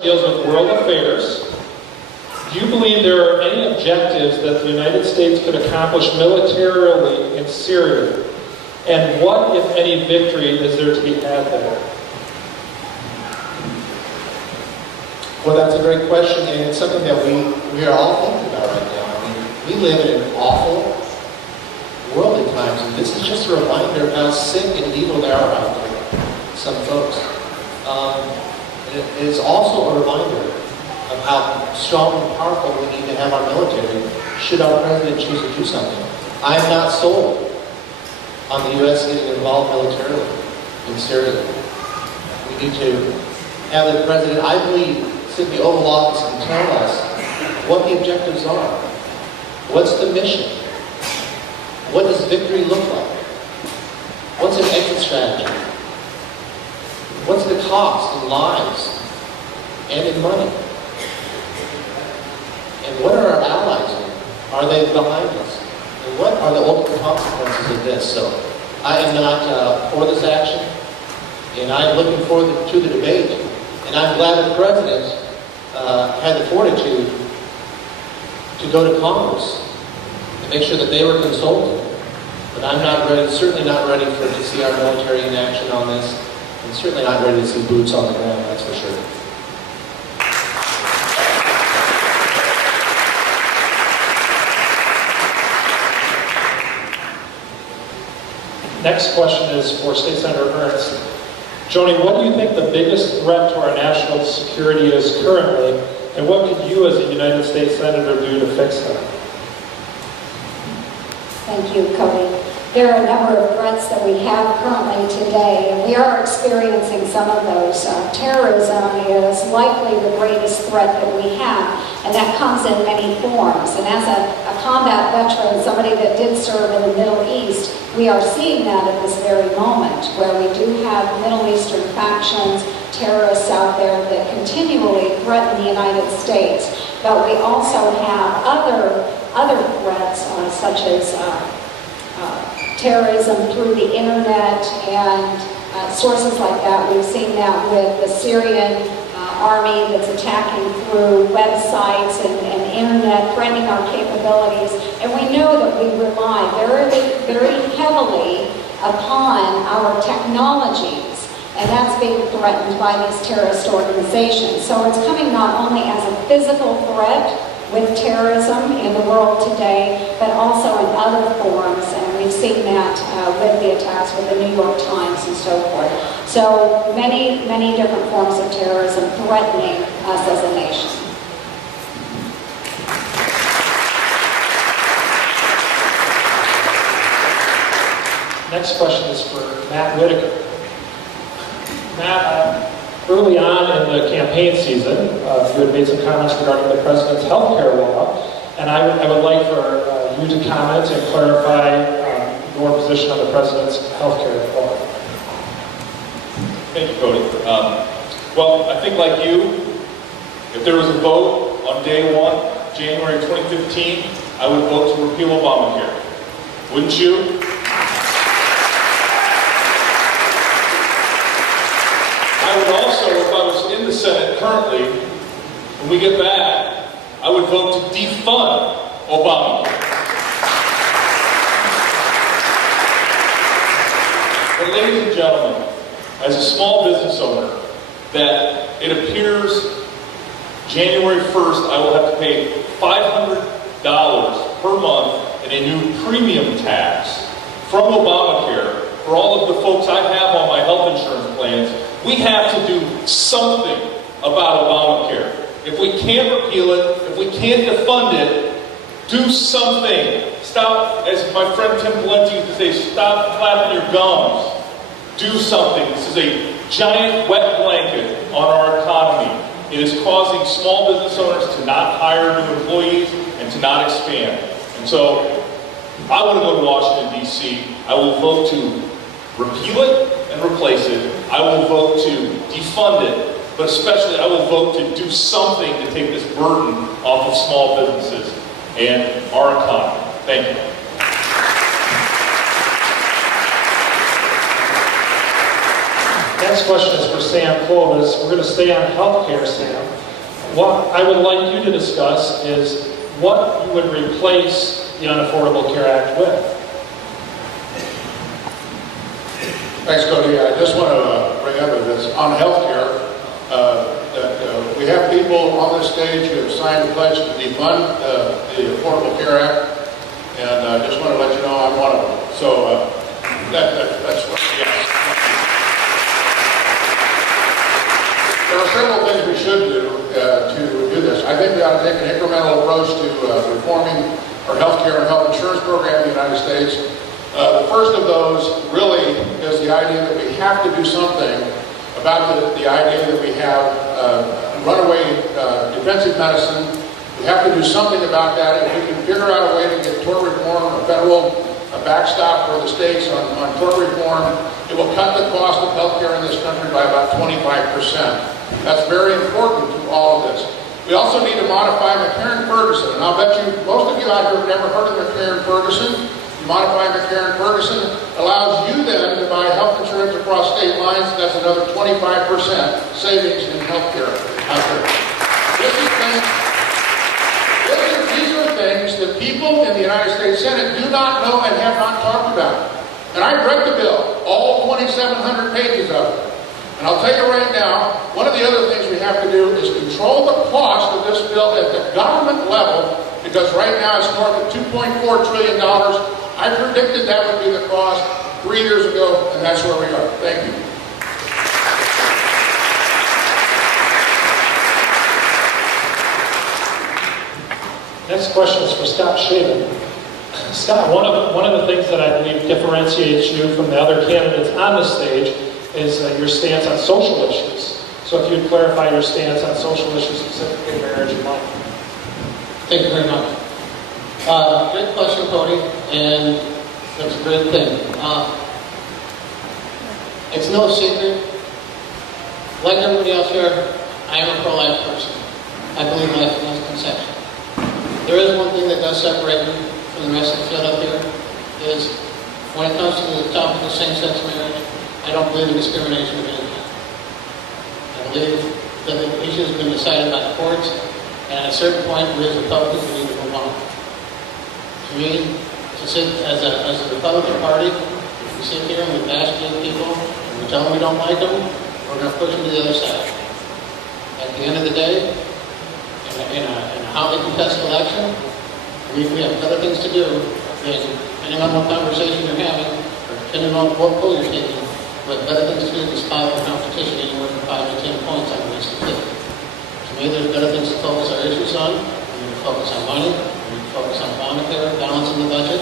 deals with world affairs. Do you believe there are any objectives that the United States could accomplish militarily in Syria? And what, if any, victory is there to be had there? Well, that's a great question, and it's something that we are all thinking about right now. I mean, we live in awful, worldly times, and this is just a reminder of how sick and evil there are out there, some folks. And it is also a reminder of how strong and powerful we need to have our military should our president choose to do something. I am not sold on the U.S. getting involved militarily in Syria. We need to have the president, I believe, sit in the Oval Office and tell us what the objectives are. What's the mission? What does victory look like? What's an exit strategy? What's the cost in lives and in money? And what are our allies doing? Are they behind us? And what are the ultimate consequences of this? So I am not for this action, and I'm looking forward to the debate. And I'm glad the president had the fortitude to go to Congress and make sure that they were consulted. But I'm not ready, certainly not ready to see our military in action on this. And certainly not ready to see boots on the ground, that's for sure. Next question is for State Senator Ernst. Joni, what do you think the biggest threat to our national security is currently, and what could you as a United States Senator do to fix that? Thank you, Cody. There are a number of threats that we have currently today, and we are experiencing some of those. Terrorism is likely the greatest threat that we have, and that comes in many forms. And as a combat veteran, somebody that did serve in the Middle East, we are seeing that at this very moment, where we do have Middle Eastern factions, terrorists out there that continually threaten the United States. But we also have other threats, such as terrorism through the internet and sources like that. We've seen that with the Syrian army that's attacking through websites and internet, threatening our capabilities. And we know that we rely very, very heavily upon our technologies, and that's being threatened by these terrorist organizations. So it's coming not only as a physical threat with terrorism in the world today, but also in other forms, and we've seen that with the attacks with the New York Times and so forth. So many, many different forms of terrorism threatening us as a nation. Next question is for Matt Whitaker. Matt, early on in the campaign season, you had made some comments regarding the president's health care law, and I would like for you to comment and clarify your position on the president's health care law. Thank you, Cody. Well, I think like you, if there was a vote on day one, January 2015, I would vote to repeal Obamacare. Wouldn't you? I would also, if I was in the Senate currently, when we get back, I would vote to defund Obamacare. But ladies and gentlemen, as a small business owner, that it appears January 1st I will have to pay $500 per month in a new premium tax from Obamacare for all of the folks I have on my health insurance plans. We have to do something about Obamacare. If we can't repeal it, if we can't defund it, do something. Stop, as my friend Tim Valenti used to say, stop flapping your gums. Do something. This is a giant wet blanket on our economy. It is causing small business owners to not hire new employees and to not expand. And so, I want to go to Washington, D.C. I will vote to repeal it and replace it. I will vote to defund it, but especially I will vote to do something to take this burden off of small businesses and our economy. Thank you. Next question is for Sam Clovis. We're going to stay on healthcare, Sam. What I would like you to discuss is what you would replace the Unaffordable Care Act with. Thanks, Cody. I just want to bring up this on healthcare. That we have people on this stage who have signed a pledge to defund the Affordable Care Act, and I just want to let you know I'm one of them. So that's what. Yes. There are several things we should do to do this. I think we ought to take an incremental approach to reforming our healthcare and health insurance program in the United States. The first of those really is the idea that we have to do something about the idea that we have runaway defensive medicine. We have to do something about that. If we can figure out a way to get tort reform, a federal backstop for the states on tort reform, it will cut the cost of healthcare in this country by about 25%. That's very important to all of this. We also need to modify McCarran-Ferguson, and I'll bet you most of you out here have never heard of McCarran-Ferguson. Modify McCarran-Ferguson allows you then to buy health insurance across state lines. That's another 25% savings in healthcare out there. These are things that people in the United States Senate do not know and have not talked about. And I read the bill, all 2,700 pages of it. And I'll tell you right now, one of the other things we have to do is control the cost of this bill at the government level, because right now it's north of $2.4 trillion. I predicted that would be the cost 3 years ago, and that's where we are. Thank you. Next question is for Scott Shaven. Scott, one of the things that I believe differentiates you from the other candidates on the stage is your stance on social issues. So if you'd clarify your stance on social issues, specifically marriage and life. Thank you very much. Great question, Cody, and that's a great thing. It's no secret, like everybody else here, I am a pro-life person. I believe life is conception. There is one thing that does separate me from the rest of the field up here, is when it comes to the topic of same-sex marriage, I don't believe in discrimination of any kind. I believe that the issue has been decided by the courts, and at a certain point, we as Republicans need to move on. To me, to sit as a Republican Party, if we sit here and we bash gay people, and we tell them we don't like them, we're going to push them to the other side. At the end of the day, in how they contest election, we have other things to do, and depending on what conversation you're having, or depending on what poll you're taking, we have better things to do than spot the competition anywhere from 5 to 10 points on the next clip. To me, there's better things to focus our issues on. We need to focus on money. We need to focus on Obamacare, balancing the budget.